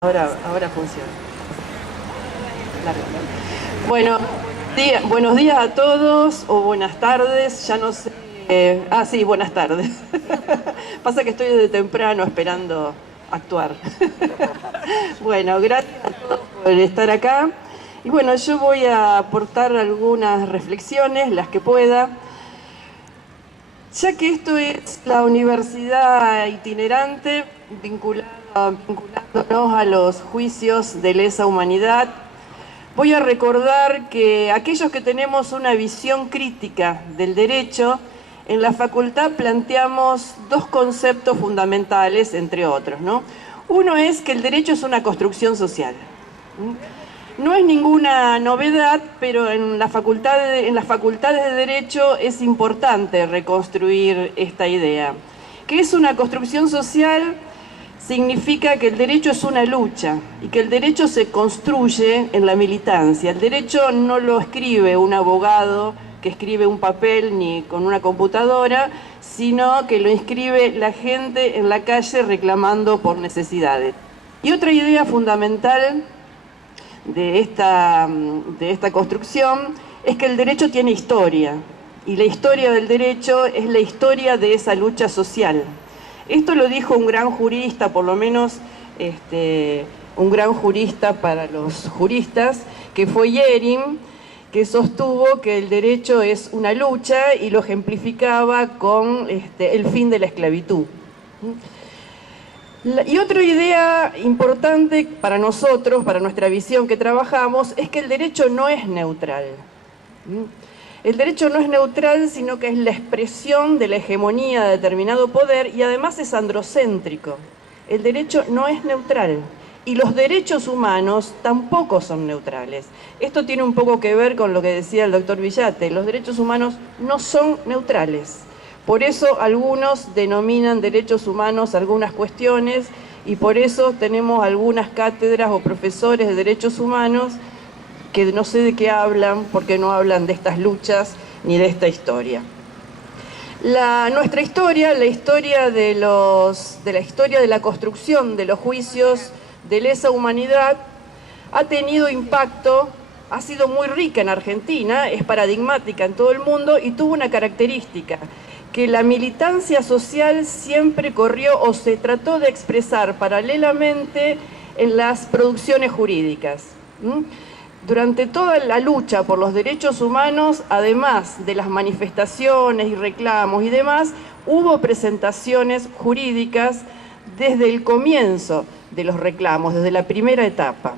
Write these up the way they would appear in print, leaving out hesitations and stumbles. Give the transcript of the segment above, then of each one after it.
Ahora funciona. Largo, ¿no? Bueno, buenos días a todos o buenas tardes, ya no sé. Sí, buenas tardes. Pasa que estoy desde temprano esperando actuar. Bueno, gracias a todos por estar acá. Y bueno, yo voy a aportar algunas reflexiones, las que pueda. Ya que esto es la universidad itinerante, vinculándonos a los juicios de lesa humanidad, voy a recordar que aquellos que tenemos una visión crítica del derecho, en la facultad planteamos dos conceptos fundamentales, entre otros, ¿no? Uno es que el derecho es una construcción social. No es ninguna novedad, pero en las facultades de Derecho es importante reconstruir esta idea. ¿Qué es una construcción social? Significa que el derecho es una lucha y que el derecho se construye en la militancia. El derecho no lo escribe un abogado que escribe un papel ni con una computadora, sino que lo inscribe la gente en la calle reclamando por necesidades. Y otra idea fundamental de esta construcción es que el derecho tiene historia, y la historia del derecho es la historia de esa lucha social. Esto lo dijo un gran jurista, por lo menos un gran jurista para los juristas, que fue Yering, que sostuvo que el derecho es una lucha y lo ejemplificaba con el fin de la esclavitud. Y otra idea importante para nosotros, para nuestra visión que trabajamos, es que el derecho no es neutral. El derecho no es neutral, sino que es la expresión de la hegemonía de determinado poder y además es androcéntrico. El derecho no es neutral y los derechos humanos tampoco son neutrales. Esto tiene un poco que ver con lo que decía el doctor Villate. Los derechos humanos no son neutrales. Por eso algunos denominan derechos humanos algunas cuestiones y por eso tenemos algunas cátedras o profesores de derechos humanos que no sé de qué hablan, porque no hablan de estas luchas ni de esta historia. Nuestra historia, la historia de la construcción de los juicios de lesa humanidad, ha tenido impacto, ha sido muy rica en Argentina, es paradigmática en todo el mundo y tuvo una característica, que la militancia social siempre corrió o se trató de expresar paralelamente en las producciones jurídicas. Durante toda la lucha por los derechos humanos, además de las manifestaciones y reclamos y demás, hubo presentaciones jurídicas desde el comienzo de los reclamos, desde la primera etapa.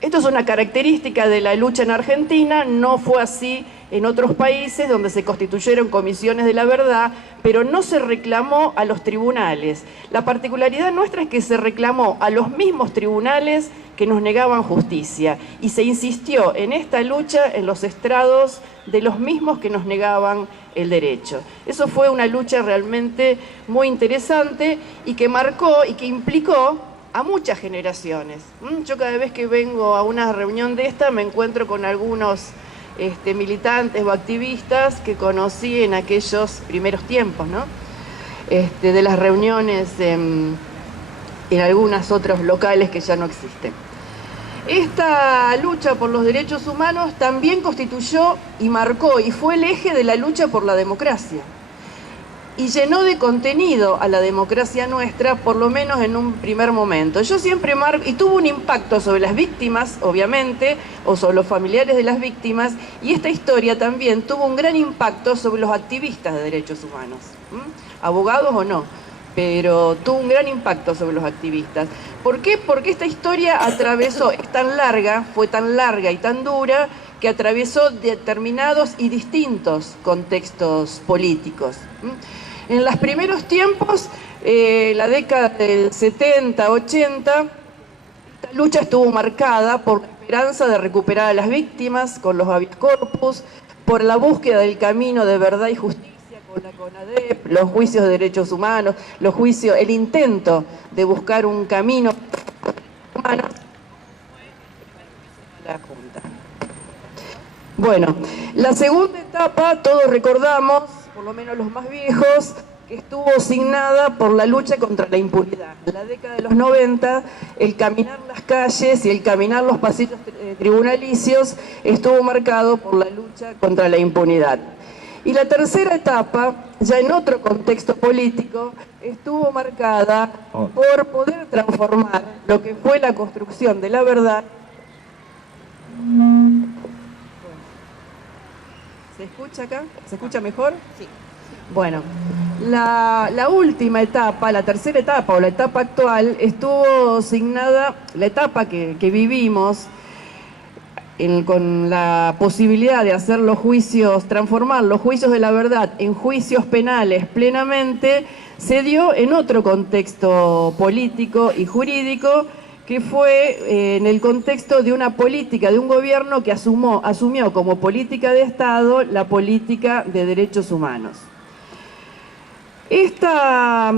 Esto es una característica de la lucha en Argentina, no fue así en otros países donde se constituyeron comisiones de la verdad, pero no se reclamó a los tribunales. La particularidad nuestra es que se reclamó a los mismos tribunales que nos negaban justicia y se insistió en esta lucha en los estrados de los mismos que nos negaban el derecho. Eso fue una lucha realmente muy interesante y que marcó y que implicó a muchas generaciones. Yo cada vez que vengo a una reunión de esta me encuentro con algunos militantes o activistas que conocí en aquellos primeros tiempos, ¿no? De las reuniones en algunos otros locales que ya no existen. Esta lucha por los derechos humanos también constituyó y marcó y fue el eje de la lucha por la democracia. Y llenó de contenido a la democracia nuestra, por lo menos en un primer momento. Yo siempre marco, y tuvo un impacto sobre las víctimas, obviamente, o sobre los familiares de las víctimas, y esta historia también tuvo un gran impacto sobre los activistas de derechos humanos, abogados o no, pero tuvo un gran impacto sobre los activistas. ¿Por qué? Porque esta historia atravesó, fue tan larga y tan dura, que atravesó determinados y distintos contextos políticos. En los primeros tiempos, la década del 70, 80, esta lucha estuvo marcada por la esperanza de recuperar a las víctimas con los habeas corpus, por la búsqueda del camino de verdad y justicia con la CONADEP, los juicios de derechos humanos, el intento de buscar un camino humano. La Junta. Bueno, la segunda etapa, todos recordamos, por lo menos los más viejos, que estuvo signada por la lucha contra la impunidad. En la década de los 90, el caminar las calles y el caminar los pasillos tribunalicios estuvo marcado por la lucha contra la impunidad. Y la tercera etapa, ya en otro contexto político, estuvo marcada por poder transformar lo que fue la construcción de la verdad. ¿Se escucha acá? ¿Se escucha mejor? Sí. Bueno, la última etapa, la tercera etapa o la etapa actual, estuvo signada, la etapa que vivimos, con la posibilidad de hacer los juicios, transformar los juicios de la verdad en juicios penales plenamente, se dio en otro contexto político y jurídico, que fue en el contexto de una política, de un gobierno que asumió como política de Estado la política de derechos humanos. Esta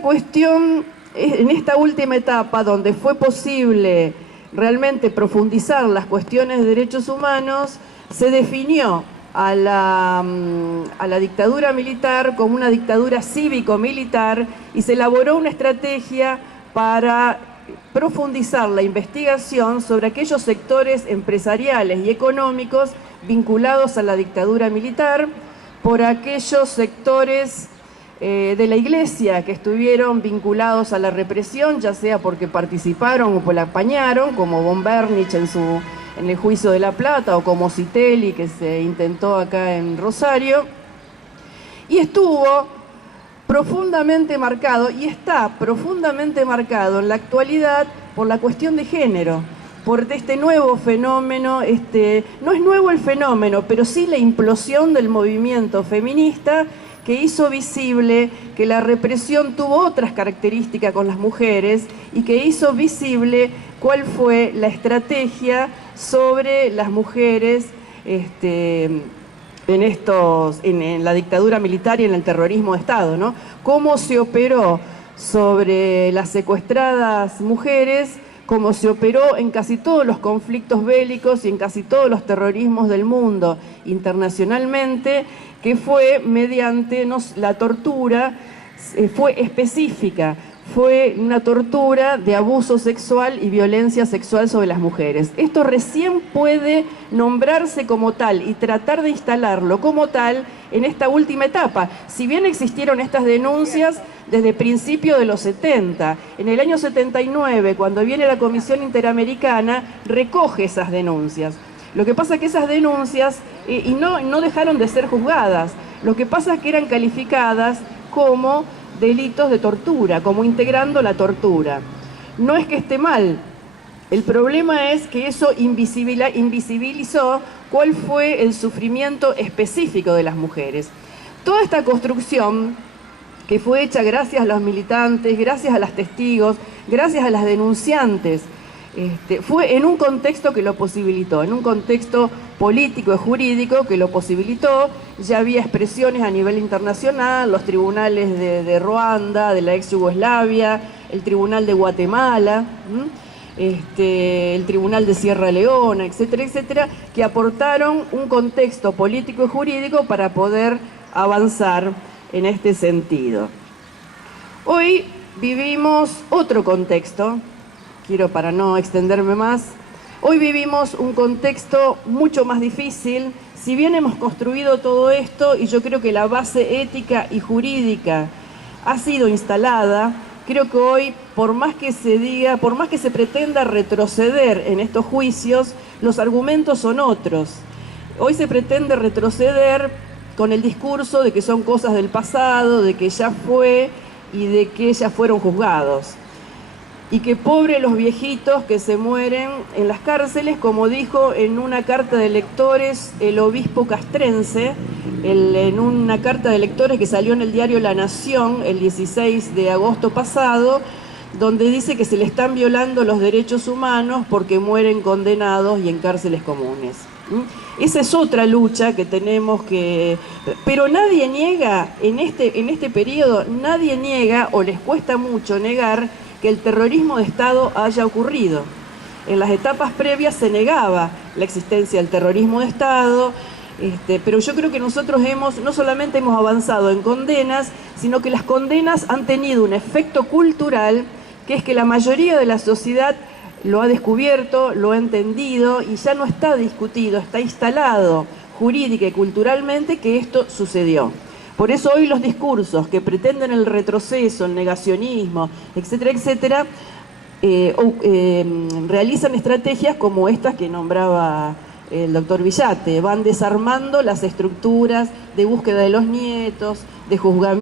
cuestión, en esta última etapa, donde fue posible realmente profundizar las cuestiones de derechos humanos, se definió a la dictadura militar como una dictadura cívico-militar y se elaboró una estrategia para profundizar la investigación sobre aquellos sectores empresariales y económicos vinculados a la dictadura militar, por aquellos sectores de la Iglesia que estuvieron vinculados a la represión, ya sea porque participaron o porque la apañaron, como von Bernich en el juicio de La Plata, o como Citelli, que se intentó acá en Rosario, y estuvo profundamente marcado, y está profundamente marcado en la actualidad por la cuestión de género, por este nuevo fenómeno, no es nuevo el fenómeno, pero sí la implosión del movimiento feminista, que hizo visible que la represión tuvo otras características con las mujeres y que hizo visible cuál fue la estrategia sobre las mujeres en la dictadura militar y en el terrorismo de Estado, ¿no? Cómo se operó sobre las secuestradas mujeres, cómo se operó en casi todos los conflictos bélicos y en casi todos los terrorismos del mundo internacionalmente, que fue mediante la tortura, fue específica, fue una tortura de abuso sexual y violencia sexual sobre las mujeres. Esto recién puede nombrarse como tal y tratar de instalarlo como tal en esta última etapa. Si bien existieron estas denuncias desde principios de los 70, en el año 79, cuando viene la Comisión Interamericana, recoge esas denuncias. Lo que pasa es que esas denuncias no dejaron de ser juzgadas. Lo que pasa es que eran calificadas como delitos de tortura, como integrando la tortura. No es que esté mal, el problema es que eso invisibilizó cuál fue el sufrimiento específico de las mujeres. Toda esta construcción, que fue hecha gracias a los militantes, gracias a los testigos, gracias a las denunciantes, fue en un contexto que lo posibilitó, en un contexto político y jurídico que lo posibilitó. Ya había expresiones a nivel internacional, los tribunales de Ruanda, de la ex Yugoslavia, el tribunal de Guatemala, el tribunal de Sierra Leona, etcétera, etcétera, que aportaron un contexto político y jurídico para poder avanzar en este sentido. Hoy vivimos otro contexto. Quiero, para no extenderme más, hoy vivimos un contexto mucho más difícil. Si bien hemos construido todo esto, y yo creo que la base ética y jurídica ha sido instalada, creo que hoy, por más que se diga, por más que se pretenda retroceder en estos juicios, los argumentos son otros. Hoy se pretende retroceder con el discurso de que son cosas del pasado, de que ya fue y de que ya fueron juzgados. Y que pobres los viejitos que se mueren en las cárceles, como dijo en una carta de lectores el obispo castrense, en una carta de lectores que salió en el diario La Nación el 16 de agosto pasado, donde dice que se le están violando los derechos humanos porque mueren condenados y en cárceles comunes. Esa es otra lucha que tenemos que... Pero nadie niega, en este periodo, nadie niega, o les cuesta mucho negar, que el terrorismo de Estado haya ocurrido. En las etapas previas se negaba la existencia del terrorismo de Estado, Pero yo creo que nosotros no solamente hemos avanzado en condenas, sino que las condenas han tenido un efecto cultural, que es que la mayoría de la sociedad lo ha descubierto, lo ha entendido y ya no está discutido, está instalado jurídica y culturalmente que esto sucedió. Por eso hoy los discursos que pretenden el retroceso, el negacionismo, etcétera, etcétera, realizan estrategias como estas que nombraba el doctor Villate, van desarmando las estructuras de búsqueda de los nietos, de juzgamiento.